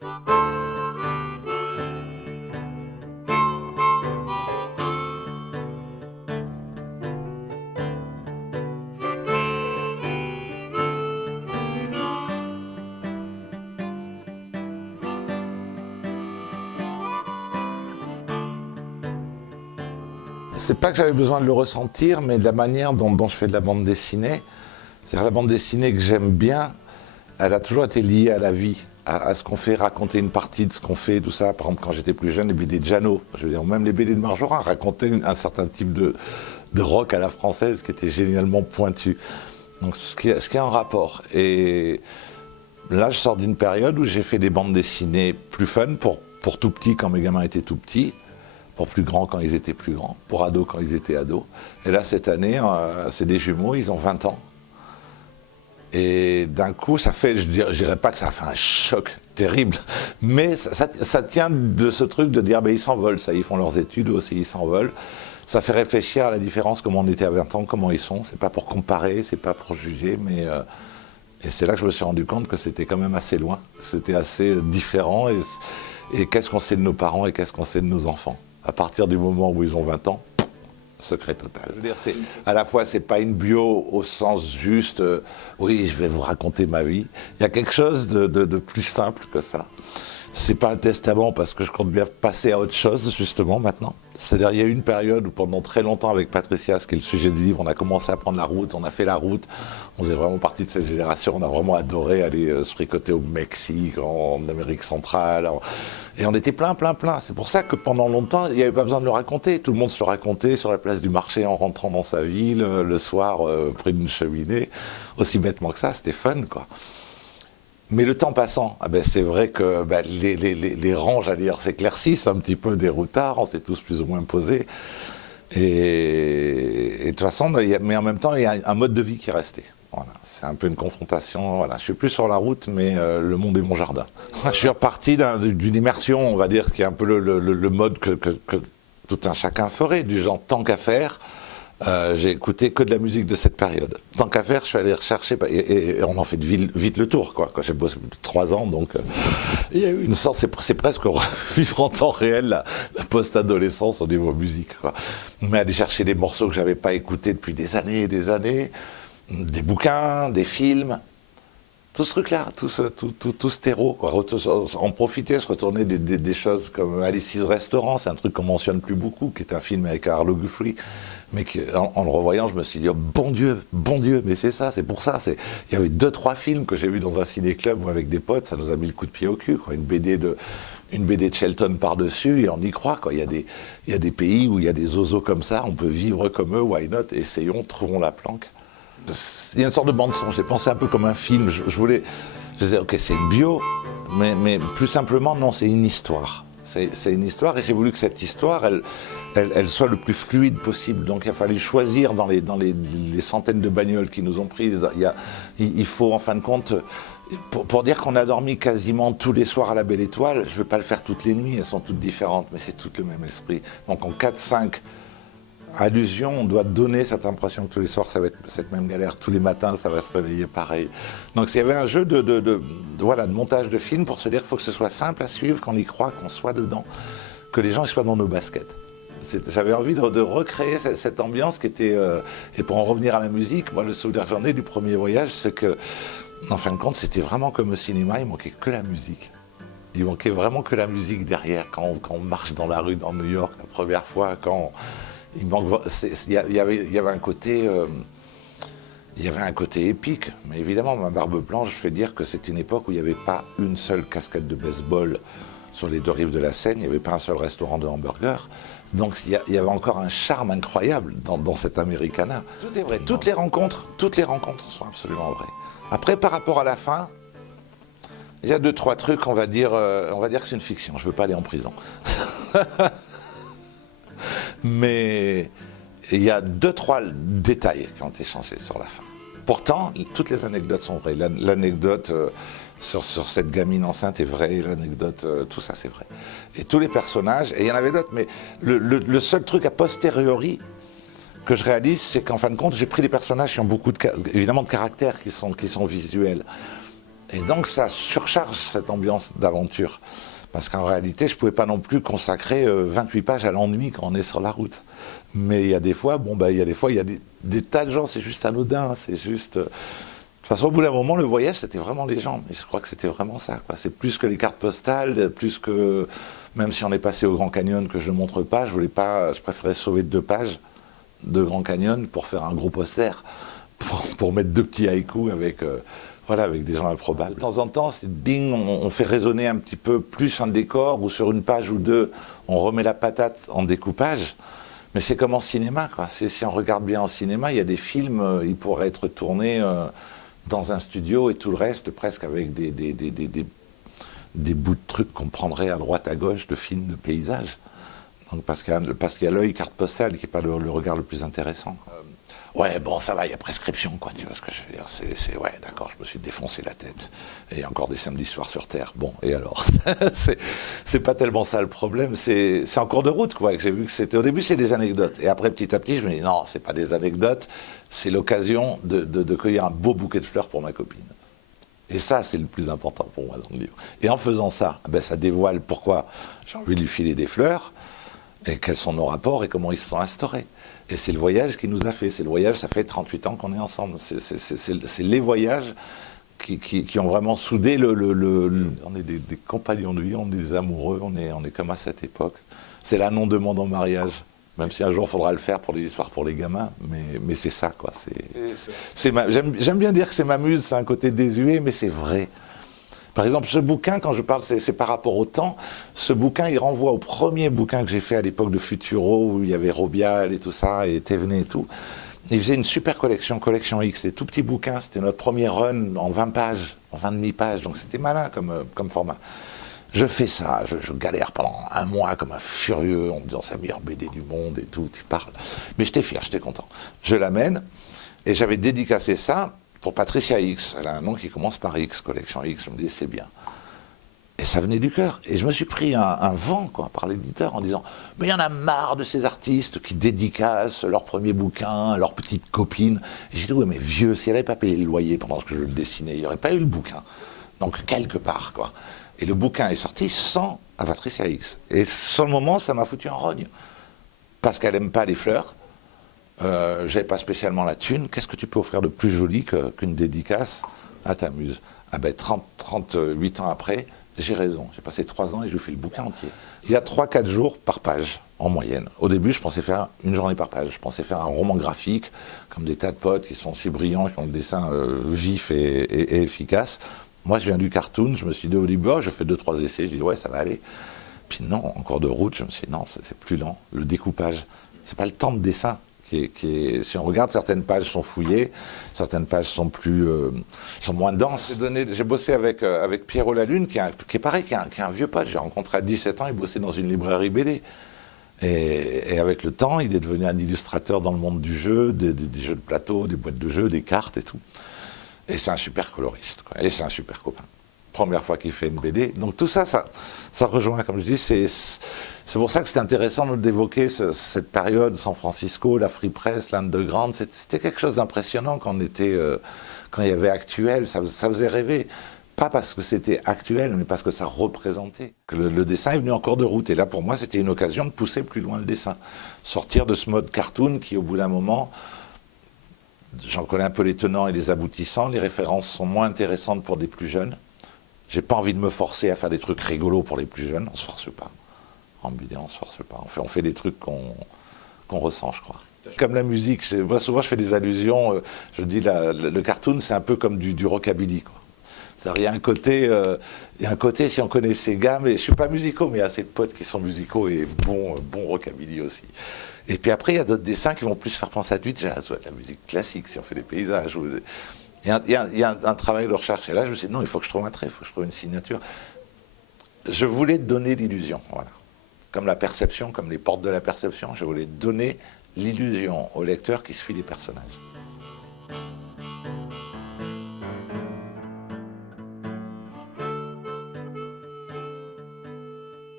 C'est pas que j'avais besoin de le ressentir, mais de la manière dont je fais de la bande dessinée. C'est-à-dire la bande dessinée que j'aime bien, elle a toujours été liée à la vie, à ce qu'on fait, raconter une partie de ce qu'on fait, tout ça. Par exemple, quand j'étais plus jeune, les BD de Jeannot, je veux dire, même les BD de Marjorin racontaient un certain type de rock à la française qui était génialement pointu. Donc ce qui est en rapport. Et là, je sors d'une période où j'ai fait des bandes dessinées plus fun pour tout petits quand mes gamins étaient tout petits, pour plus grands quand ils étaient plus grands, pour ados quand ils étaient ados. Et là, cette année, c'est des jumeaux, ils ont 20 ans. Et d'un coup, ça fait, je dirais pas que ça a fait un choc terrible, mais ça tient de ce truc de dire, ben, ils s'envolent, ça, ils font leurs études aussi, ils s'envolent. Ça fait réfléchir à la différence, comment on était à 20 ans, comment ils sont. C'est pas pour comparer, c'est pas pour juger, mais... et c'est là que je me suis rendu compte que c'était quand même assez loin, c'était assez différent. Et qu'est-ce qu'on sait de nos parents et qu'est-ce qu'on sait de nos enfants? À partir du moment où ils ont 20 ans, secret total. Je veux dire, à la fois, c'est pas une bio au sens juste, oui, je vais vous raconter ma vie. Il y a quelque chose de plus simple que ça. C'est pas un testament parce que je compte bien passer à autre chose, justement, maintenant. C'est-à-dire, il y a eu une période où pendant très longtemps, avec Patricia, ce qui est le sujet du livre, on a commencé à prendre la route, on a fait la route. On faisait vraiment partie de cette génération, on a vraiment adoré aller se fricoter au Mexique, en Amérique centrale. Et on était plein. C'est pour ça que pendant longtemps, il n'y avait pas besoin de le raconter. Tout le monde se le racontait sur la place du marché en rentrant dans sa ville, le soir, près d'une cheminée. Aussi bêtement que ça, c'était fun, quoi. Mais le temps passant, ah ben c'est vrai que ben les rangs, j'allais dire, s'éclaircissent un petit peu des routards, on s'est tous plus ou moins posés. Et de toute façon, mais en même temps, il y a un mode de vie qui est resté. Voilà, c'est un peu une confrontation. Voilà. Je suis plus sur la route, mais le monde est mon jardin. Je suis reparti d'une immersion, on va dire, qui est un peu le mode que tout un chacun ferait, du genre tant qu'à faire. J'ai écouté que de la musique de cette période. Tant qu'à faire, je suis allé rechercher, et on en fait vite le tour, quoi. Quand j'ai bossé 3 ans, donc il y a eu une sorte, c'est presque vivre en temps réel la post-adolescence au niveau musique, quoi. Mais aller chercher des morceaux que j'avais pas écoutés depuis des années et des années, des bouquins, des films, tout ce truc-là, tout ce terreau, quoi. En profiter, se retourner des choses comme Alice's Restaurant, c'est un truc qu'on mentionne plus beaucoup, qui est un film avec Arlo Guthrie, mais en le revoyant, je me suis dit, oh, bon Dieu, mais c'est ça, c'est pour ça. Il y avait 2-3 films que j'ai vus dans un ciné-club ou avec des potes, ça nous a mis le coup de pied au cul, quoi. Une BD de Shelton par-dessus, et on y croit, quoi. Il y a des pays où il y a des zozos comme ça, on peut vivre comme eux, why not, essayons, trouvons la planque. Il y a une sorte de bande-son, j'ai pensé un peu comme un film, je disais, ok, c'est une bio, mais plus simplement, non, c'est une histoire. C'est une histoire, et j'ai voulu que cette histoire, elle soit le plus fluide possible. Donc il a fallu choisir dans les centaines de bagnoles qui nous ont pris. Il faut, en fin de compte, pour dire qu'on a dormi quasiment tous les soirs à la Belle Étoile, je ne veux pas le faire toutes les nuits, elles sont toutes différentes, mais c'est tout le même esprit. Donc en 4-5 allusions, on doit donner cette impression que tous les soirs ça va être cette même galère, tous les matins ça va se réveiller pareil. Donc il y avait un jeu de montage de film pour se dire qu'il faut que ce soit simple à suivre, qu'on y croit, qu'on soit dedans, que les gens soient dans nos baskets. J'avais envie de recréer cette ambiance qui était... et pour en revenir à la musique, moi le souvenir que j'en ai du premier voyage, c'est que, en fin de compte, c'était vraiment comme au cinéma, il manquait que la musique. Il manquait vraiment que la musique derrière, quand on marche dans la rue dans New York la première fois, il y avait un côté... il y avait un côté épique, mais évidemment, ma barbe blanche, je fais dire que c'est une époque où il n'y avait pas une seule casquette de baseball sur les 2 rives de la Seine, il n'y avait pas un seul restaurant de hamburgers. Donc il y avait encore un charme incroyable dans cet Americana. Tout est vrai, toutes les rencontres sont absolument vraies. Après, par rapport à la fin, il y a 2-3 trucs, on va dire que c'est une fiction, je ne veux pas aller en prison. Mais il y a 2-3 détails qui ont été changés sur la fin. Pourtant, toutes les anecdotes sont vraies. L'anecdote sur cette gamine enceinte est vraie, l'anecdote, tout ça c'est vrai. Et tous les personnages, et il y en avait d'autres, mais le seul truc a posteriori que je réalise, c'est qu'en fin de compte, j'ai pris des personnages qui ont beaucoup évidemment de caractères qui sont visuels. Et donc ça surcharge cette ambiance d'aventure. Parce qu'en réalité, je ne pouvais pas non plus consacrer 28 pages à l'ennui quand on est sur la route. Mais il y a des fois, il y a des tas de gens, c'est juste anodin, c'est juste... De toute façon, au bout d'un moment, le voyage, c'était vraiment les gens. Et je crois que c'était vraiment ça, quoi. C'est plus que les cartes postales, plus que... Même si on est passé au Grand Canyon, que je ne montre pas, je préférais sauver 2 pages de Grand Canyon pour faire un gros poster, pour mettre 2 petits haïkus avec... Voilà, avec des gens improbables. De temps en temps, ding, on fait résonner un petit peu plus un décor, ou sur une page ou 2, on remet la patate en découpage. Mais c'est comme en cinéma, quoi. Si on regarde bien en cinéma, il y a des films, ils pourraient être tournés dans un studio et tout le reste presque avec des bouts de trucs qu'on prendrait à droite à gauche de films de paysages. Donc parce qu'il y a l'œil carte postale qui n'est pas le regard le plus intéressant. Ouais, bon, ça va, il y a prescription, quoi, tu vois ce que je veux dire. Ouais, d'accord, je me suis défoncé la tête. Et il y a encore des samedis soirs sur Terre. Bon, et alors c'est pas tellement ça le problème, c'est en cours de route, quoi, que j'ai vu que c'était... Au début, c'est des anecdotes. Et après, petit à petit, je me dis, non, c'est pas des anecdotes, c'est l'occasion de cueillir un beau bouquet de fleurs pour ma copine. Et ça, c'est le plus important pour moi dans le livre. Et en faisant ça, ben, ça dévoile pourquoi j'ai envie de lui filer des fleurs, et quels sont nos rapports, et comment ils se sont instaurés. Et c'est le voyage qui nous a fait. C'est le voyage, ça fait 38 ans qu'on est ensemble. C'est les voyages qui ont vraiment soudé On est des compagnons de vie, on est des amoureux, on est comme à cette époque. C'est la non-demande en mariage. Même si un jour il faudra le faire pour les histoires pour les gamins, mais c'est ça, quoi. J'aime bien dire que c'est ma muse, c'est un côté désuet, mais c'est vrai. Par exemple, ce bouquin, quand je parle, c'est par rapport au temps. Ce bouquin, il renvoie au premier bouquin que j'ai fait à l'époque de Futuro, où il y avait Robial et tout ça, et Thévenet et tout. Il faisait une super collection X, des tout petits bouquins. C'était notre premier run en 20 pages, en 20 demi-pages, donc c'était malin comme format. Je fais ça, je galère pendant un mois comme un furieux, en me disant c'est la meilleure BD du monde et tout, tu parles. Mais j'étais fier, j'étais content. Je l'amène, et j'avais dédicacé ça pour Patricia X. Elle a un nom qui commence par X, collection X. Je me dis, c'est bien. Et ça venait du cœur. Et je me suis pris un vent, quoi, par l'éditeur en disant, mais il y en a marre de ces artistes qui dédicacent leur premier bouquin à leur petite copine. Et j'ai dit, oui, mais vieux, si elle n'avait pas payé le loyer pendant que je le dessinais, il n'y aurait pas eu le bouquin. Donc, quelque part, quoi. Et le bouquin est sorti sans à Patricia X. Et sur le moment, ça m'a foutu en rogne. Parce qu'elle n'aime pas les fleurs. J'avais pas spécialement la thune, qu'est-ce que tu peux offrir de plus joli qu'une dédicace à ta muse? Ah ben 38 ans après, j'ai raison, j'ai passé 3 ans et je lui fais le bouquin entier. Il y a 3-4 jours par page, en moyenne. Au début, je pensais faire une journée par page, je pensais faire un roman graphique, comme des tas de potes qui sont si brillants, qui ont le dessin vif et efficace. Moi, je viens du cartoon, je me suis dit au début, oh, je fais 2-3 essais, je dis ouais, ça va aller. Puis non, en cours de route, je me suis dit non, c'est plus lent, le découpage, c'est pas le temps de dessin. Si on regarde, certaines pages sont fouillées, certaines pages sont moins denses. J'ai bossé avec Pierrot Lalune, qui est pareil, qui est un vieux pote. J'ai rencontré à 17 ans, il bossait dans une librairie BD. Et avec le temps, il est devenu un illustrateur dans le monde du jeu, des jeux de plateau, des boîtes de jeux, des cartes et tout. Et c'est un super coloriste, quoi. Et c'est un super copain. Première fois qu'il fait une BD. Donc tout ça, ça rejoint, comme je dis, c'est pour ça que c'était intéressant d'évoquer cette période, San Francisco, la Free Press, l'Underground. C'était quelque chose d'impressionnant quand il y avait actuel, ça faisait rêver. Pas parce que c'était actuel, mais parce que ça représentait. Le dessin est venu en cours de route. Et là, pour moi, c'était une occasion de pousser plus loin le dessin. Sortir de ce mode cartoon qui, au bout d'un moment, j'en connais un peu les tenants et les aboutissants. Les références sont moins intéressantes pour des plus jeunes. J'ai pas envie de me forcer à faire des trucs rigolos pour les plus jeunes. On se force pas. En BD, on se force pas. On fait des trucs qu'on ressent, je crois. Comme la musique, moi souvent je fais des allusions. Je dis le cartoon, c'est un peu comme du rockabilly, quoi. Il y a un côté, si on connaît ces gars, mais je suis pas musico, mais il y a assez de potes qui sont musicaux et bon rockabilly aussi. Et puis après, il y a d'autres dessins qui vont plus faire penser à du jazz, ou à de la musique classique, si on fait des paysages. Il y a un travail de recherche. Et là, je me suis dit, non, il faut que je trouve un trait, il faut que je trouve une signature. Je voulais donner l'illusion, voilà. Comme la perception, comme les portes de la perception, je voulais donner l'illusion au lecteur qui suit les personnages.